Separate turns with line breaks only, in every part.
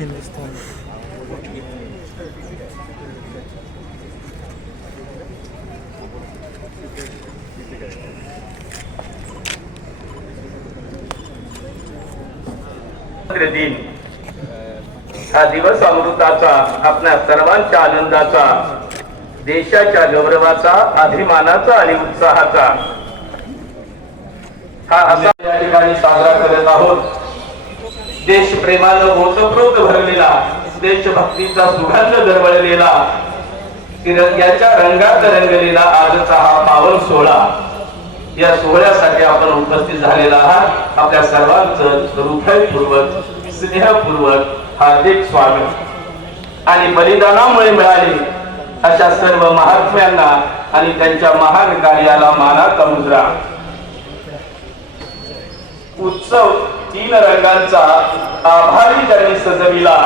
हिंदुस्थान
दिन. हा दिवस अमृताचा आपल्या सर्वांच्या आनंदाचा देशाच्या गौरवाचा अभिमानाचा आणि उत्साहाचा. हा असा या ठिकाणी साजरा करत आहोत. देशप्रेमानं ओतप्रोत भरलेला देशभक्तीचा सुगंध दरवळलेला तिरंग्याच्या रंगात रंगलेला आजचा हा पावन सोहळा. या सोहळ्यासाठी आपण उपस्थित झालेला आहात. आपल्या सर्वांचं हृदयपूर्वक स्नेहपूर्वक हार्दिक स्वागत. आणि बलिदानामुळे मिळाले अशा सर्व महात्म्यांना आणि त्यांच्या महान कार्याला मानाचा मुद्रा. उत्सव तीन रंगांचा आभारी त्यांनी सजविला.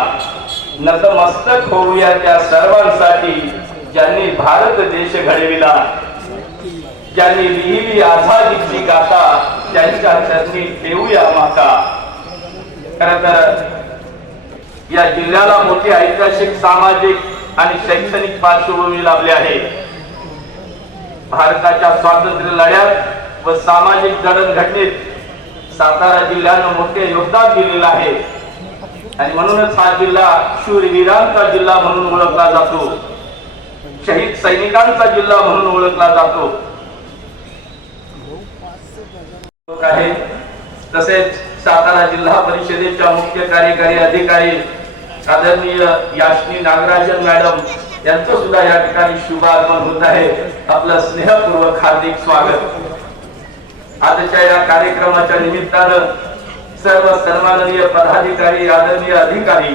नतमस्तक होऊया त्या सर्वांसाठी ज्यांनी भारत देश घडविला. ज्यांनी लिहिली आझादीची गाथा त्यांच्या चरणी देऊया माता खर तर या जिल्ह्याला मोठी ऐतिहासिक सामाजिक आणि शैक्षणिक पार्श्वभूमी लाभली आहे. भारताच्या स्वातंत्र्य लढ्यात व सामाजिक जडणघडणीत सातारा जिल्ह्यानं मोठे योगदान दिलेलं आहे. आणि म्हणूनच हा जिल्हा शूरवीरांचा जिल्हा म्हणून ओळखला जातो. शहीद सैनिकांचा जिल्हा म्हणून ओळखला जातो. आहे तसेच सातारा जिल्हा परिषदेच्या मुख्य कार्यकारी अधिकारी आदरणीय याशनी नागराजन मॅडम यांचं सुद्धा या ठिकाणी शुभागमन होत आहे. आपलं स्नेहपूर्वक हार्दिक स्वागत. आजच्या या कार्यक्रमाच्या निमित्तानं सर्व सन्माननीय पदाधिकारी आदरणीय अधिकारी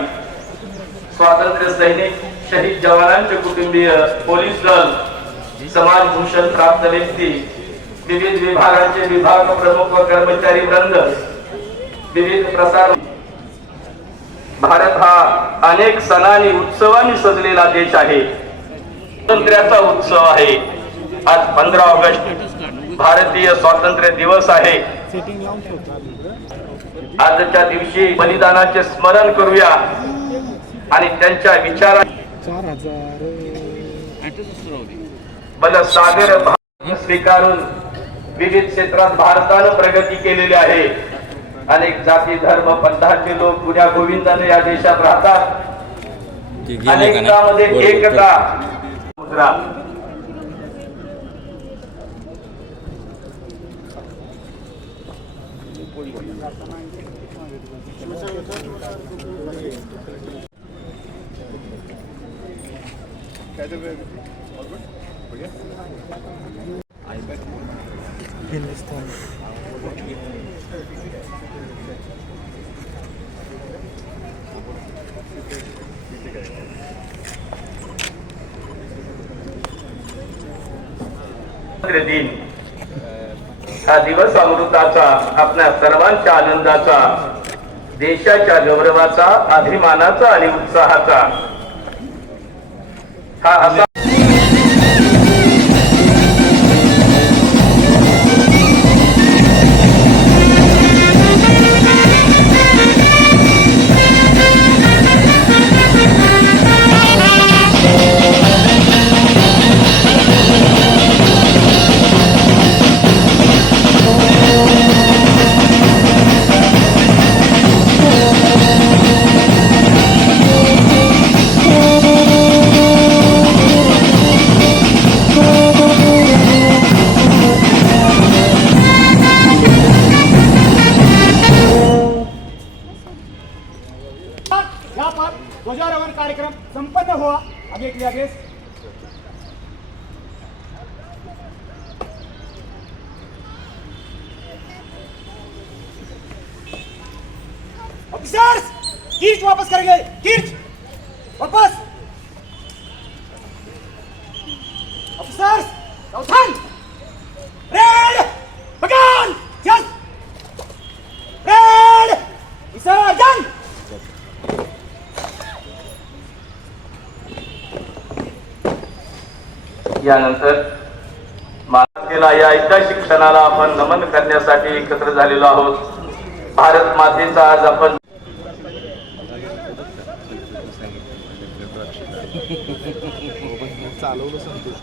स्वातंत्र्य सैनिक शहीद जवानांचे कुटुंबीय पोलीस दल समाज भूषण प्राप्त व्यक्ती विविध विभागांचे विभाग प्रमुख व कर्मचारी वृंद विविध प्रसार भारत हा अनेक सणांनी उत्सवांनी सजलेला देश आहे. स्वातंत्र्याचा उत्सव आहे. आज पंधरा ऑगस्ट भारतीय स्वातंत्र्य दिवस आहे. आजच्या दिवशी बलिदानाचे स्मरण करूया. आणि त्यांच्या विचारा बलसागर स्वीकारून विविध क्षेत्रात भारतानं प्रगती केलेली आहे. अनेक जाती धर्म पंथाचे लोक पुण्या गोविंदाने या देशात राहतात. अनेकतामध्ये एकता. मुद्रा
हिंदुस्थान
स्वातंत्र्य दिन हा दिवस अमृताचा आपल्या सर्वांच्या आनंदाचा देशाच्या गौरवाचा अभिमानाचा आणि उत्साहाचा. हा असा
ध्वजारोहण कार्यक्रम संपन्न हुआ। आगे के लिए आगे ऑफिसर्स कीर्च वापस करेंगे। कीर्च वापस। ऑफिसर्स सावधान
यानंतर मातेला या ऐतिहासिक क्षणाला आपण नमन करण्यासाठी एकत्र झालेलो आहोत. भारत मातेचा आज आपण
चालवलं संतोष